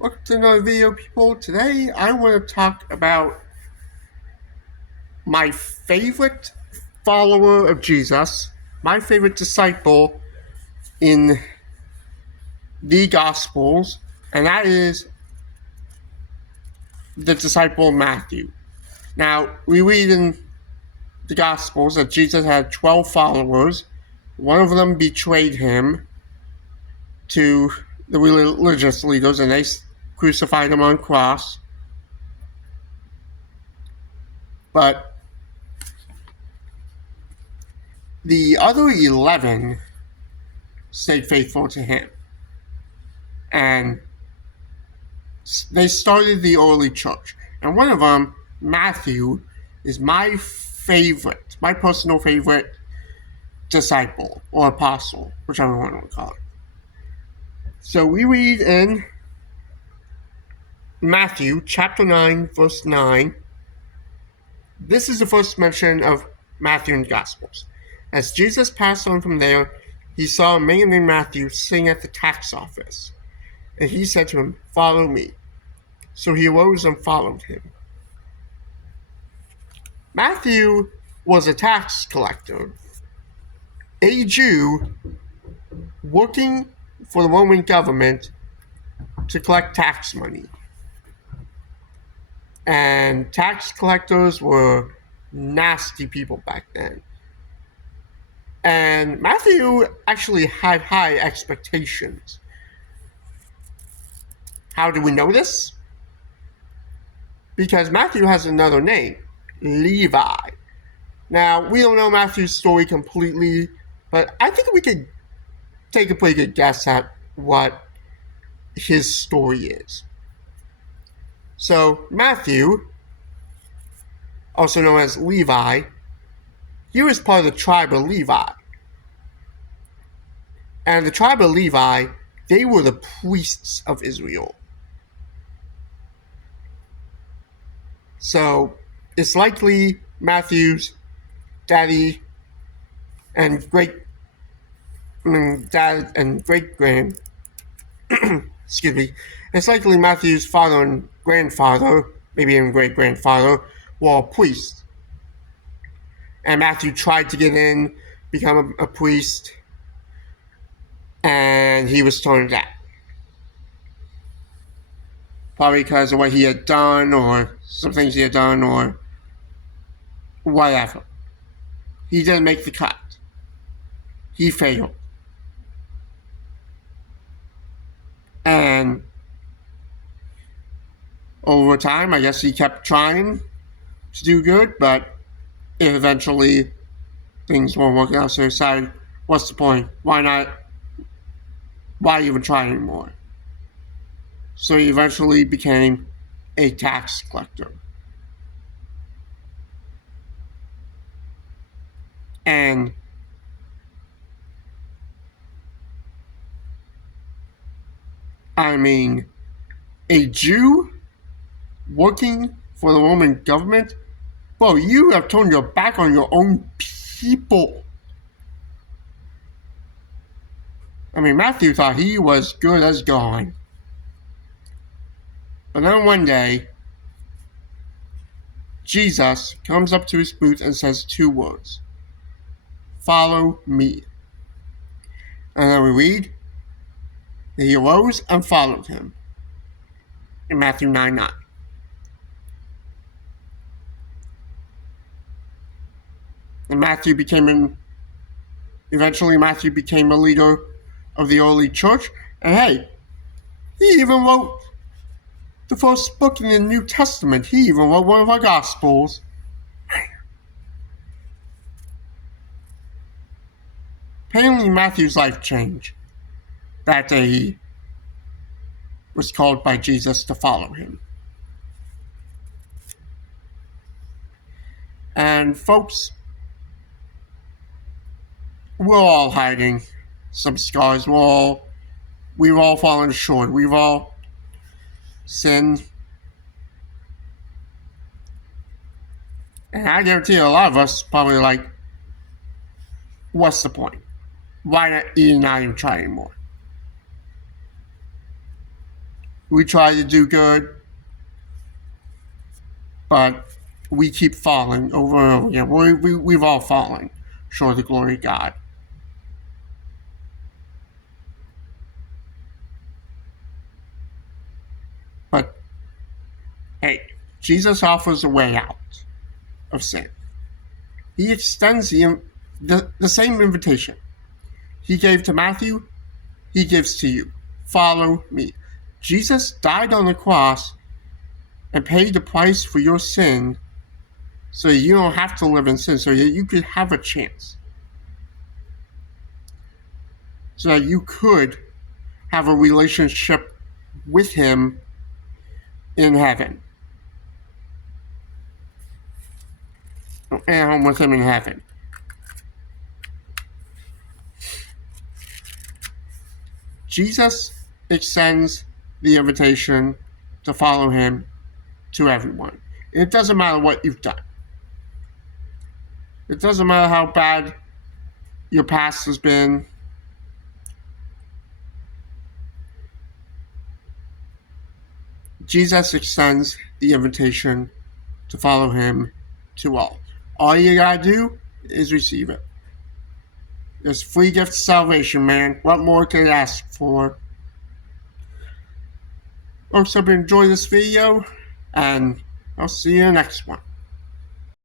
Welcome to another video, people. Today I want to talk about my favorite follower of Jesus, my favorite disciple in the Gospels, and that is the disciple Matthew. Now, we read in the Gospels that Jesus had 12 followers. One of them betrayed him to the religious leaders, and they crucified him on a cross. But the other 11 stayed faithful to him. And they started the early church. And one of them, Matthew, is my personal favorite disciple or apostle, whichever one we call it. So we read in Matthew chapter 9, verse 9. This is the first mention of Matthew in the Gospels. As Jesus passed on from there, he saw a man named Matthew sitting at the tax office. And he said to him, "Follow me." So he arose and followed him. Matthew was a tax collector, a Jew working for the Roman government to collect tax money. And tax collectors were nasty people back then. And Matthew actually had high expectations. How do we know this? Because Matthew has another name, Levi. Now, we don't know Matthew's story completely, but I think we could take a pretty good guess at what his story is. So, Matthew, also known as Levi, he was part of the tribe of Levi. And the tribe of Levi, they were the priests of Israel. So, it's likely Matthew's daddy and great grand excuse me, it's likely Matthew's father and grandfather, maybe even great-grandfather, were priests. And Matthew tried to get in, become a priest, and he was turned down. Probably because of what he had done, or some things he had done, or whatever. He didn't make the cut. He failed. And over time, I guess he kept trying to do good, but eventually things weren't working out, so he decided, what's the point? Why not? Why even try anymore? So he eventually became a tax collector. And I mean, a Jew working for the Roman government? Bro, you have turned your back on your own people. I mean, Matthew thought he was good as gone. But then one day, Jesus comes up to his booth and says 2 words. Follow me. And then we read that he arose and followed him in Matthew 9:9. And eventually Matthew became a leader of the early church. And hey, he even wrote the first book in the New Testament. He even wrote one of our Gospels. Apparently Matthew's life changed that day he was called by Jesus to follow him. And folks, we're all hiding some scars. We've all fallen short. We've all sinned. And I guarantee you, a lot of us probably like, what's the point? Why not even try anymore? We try to do good, but we keep falling over and over again. We've all fallen short of the glory of God. But, hey, Jesus offers a way out of sin. He extends the same invitation he gave to Matthew, he gives to you. Follow me. Jesus died on the cross and paid the price for your sin so that you don't have to live in sin, so that you could have a chance. So that you could have a relationship with him in heaven. And with him in heaven. Jesus extends the invitation to follow him to everyone. It doesn't matter what you've done. It doesn't matter how bad your past has been. Jesus extends the invitation to follow him to all. All you gotta do is receive it. It's free gift of salvation, man. What more could I ask for? Folks, hope you enjoyed this video, and I'll see you in the next one.